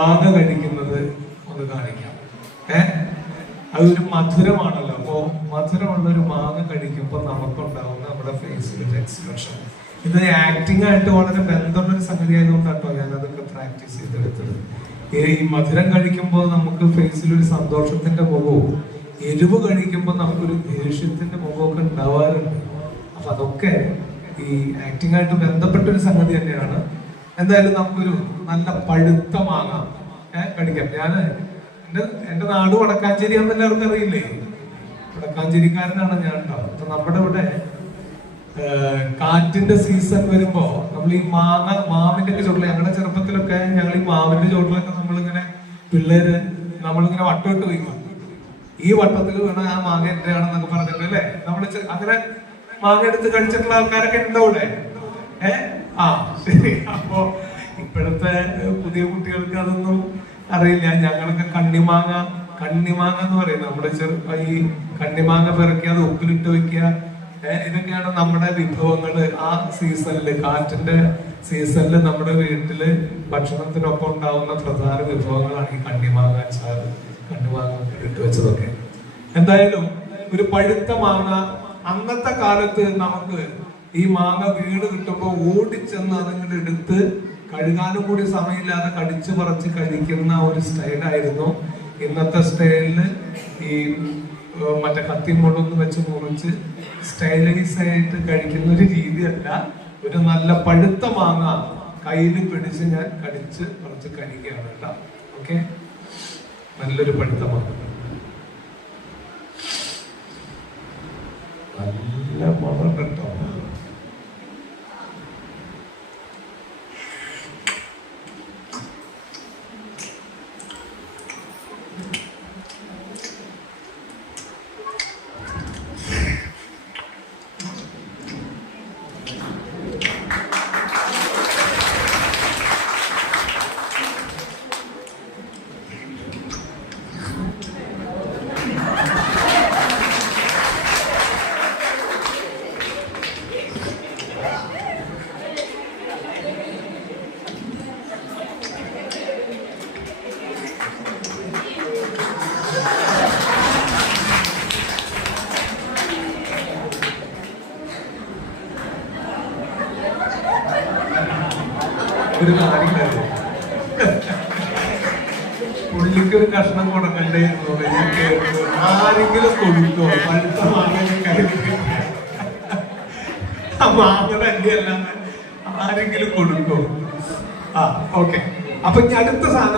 മാങ്ങ കഴിക്കുന്നത് ഒന്ന് കാണിക്കാം. അതൊരു മധുരമാണല്ലോ. അപ്പോ മധുരമുള്ള ഒരു മാങ്ങ കഴിക്കുമ്പോൾ നമുക്കുണ്ടാവുന്ന നമ്മുടെ ഫേസിൽ ഒരു എക്സ്പ്രഷൻ, ഇത് ആക്ടിംഗ് ആയിട്ട് വളരെ ബന്ധമുള്ള ഒരു സംഗതി ആയതുകൊണ്ടാട്ടോ ഞാൻ അതൊക്കെ പ്രാക്ടീസ് ചെയ്തെടുത്തത്. ഈ മധുരം കഴിക്കുമ്പോൾ നമുക്ക് ഫേസിൽ ഒരു സന്തോഷത്തിന്റെ മുഖവും, എരിവ് കഴിക്കുമ്പോൾ നമുക്കൊരു ദേഷ്യത്തിന്റെ മുഖമൊക്കെ ഉണ്ടാവാറുണ്ട്. അപ്പൊ അതൊക്കെ ഈ ആക്ടിംഗ് ആയിട്ട് ബന്ധപ്പെട്ട ഒരു സംഗതി തന്നെയാണ്. എന്തായാലും നമുക്കൊരു നല്ല പഴുത്ത മാങ്ങ കഴിക്കാം. എന്റെ നാട് വടക്കാഞ്ചേരി ആണെന്ന് എല്ലാവർക്കും അറിയില്ലേ? വടക്കാഞ്ചേരിക്കാരനാണ് ഞാൻ ഉണ്ടാവും. അപ്പൊ നമ്മുടെ ഇവിടെ കാറ്റിന്റെ സീസൺ വരുമ്പോ നമ്മൾ ഈ മാവിന്റെ ഒക്കെ ചോട്ടിൽ, ഞങ്ങളുടെ ചെറുപ്പത്തിലൊക്കെ ഞങ്ങൾ ഈ മാവിന്റെ ചോട്ടിലൊക്കെ നമ്മളിങ്ങനെ വട്ടമിട്ട് വയ്ക്കും. ഈ വട്ടത്തിൽ വീണ ആ മാങ്ങ എന്റെയാണെന്നൊക്കെ പറഞ്ഞിട്ട് അല്ലേ നമ്മള് അങ്ങനെ മാങ്ങ എടുത്ത് കഴിച്ചിട്ടുള്ള ആൾക്കാരൊക്കെ ഉണ്ടോ ഇവിടെ? ശരി. അപ്പോ ഇപ്പോഴത്തെ പുതിയ കുട്ടികൾക്ക് അതൊന്നും അറിയില്ല. ഞങ്ങളൊക്കെ കണ്ണിമാങ്ങ എന്ന് പറയും. നമ്മുടെ ഈ കണ്ണിമാങ്ങ പിറക്കി അത് ഉപ്പിലിട്ട് വെക്കുക, ഇതൊക്കെയാണ് നമ്മുടെ വിഭവങ്ങള്. ആ സീസണില്, കാറ്റിന്റെ സീസണില് നമ്മുടെ വീട്ടില് ഭക്ഷണത്തിനൊപ്പം ഉണ്ടാവുന്ന പ്രധാന വിഭവങ്ങളാണ് ഈ കണ്ണിമാങ്ങ അച്ചാറ്, കണ്ണിമാങ്ങ ഇട്ട് വെച്ചതൊക്കെ. എന്തായാലും ഒരു പഴുത്ത മാങ്ങ, അന്നത്തെ കാലത്ത് നമുക്ക് ഈ മാങ്ങ വീട് കിട്ടുമ്പോൾ ഓടിച്ചെന്ന് അതിങ്ങോട്ട് എടുത്ത് കഴുകാനും കൂടി സമയമില്ലാതെ കടിച്ചു പറിച്ച് കഴിക്കുന്ന ഒരു സ്റ്റൈലായിരുന്നു. ഇന്നത്തെ സ്റ്റൈലില് ഈ മറ്റേ കത്തിമുളൊന്ന് വെച്ച് മുറിച്ച് സ്റ്റൈലൈസ് ആയിട്ട് കഴിക്കുന്ന ഒരു രീതിയല്ല. ഒരു നല്ല പഴുത്ത മാങ്ങ കയ്യിൽ പിടിച്ച് ഞാൻ കടിച്ച് പറിച്ച് കഴിക്കുകയാണ് കേട്ടോ. ഓക്കെ, നല്ലൊരു പഴുത്ത മാങ്ങ, നല്ല മണം കേട്ടോ. ഒരു കാര്യമില്ല, പുള്ളിക്കൊരു കഷ്ണം കൊടുക്കണ്ടേ ഞാൻ കേട്ടു. ആരെങ്കിലും കൊടുക്കോ? പഴുത്ത മാങ്ങ മാങ്ങ തന്നെയല്ലാതെ ആരെങ്കിലും കൊടുക്കോ? ഓക്കെ. അപ്പൊ ഇനി അടുത്ത സാധനം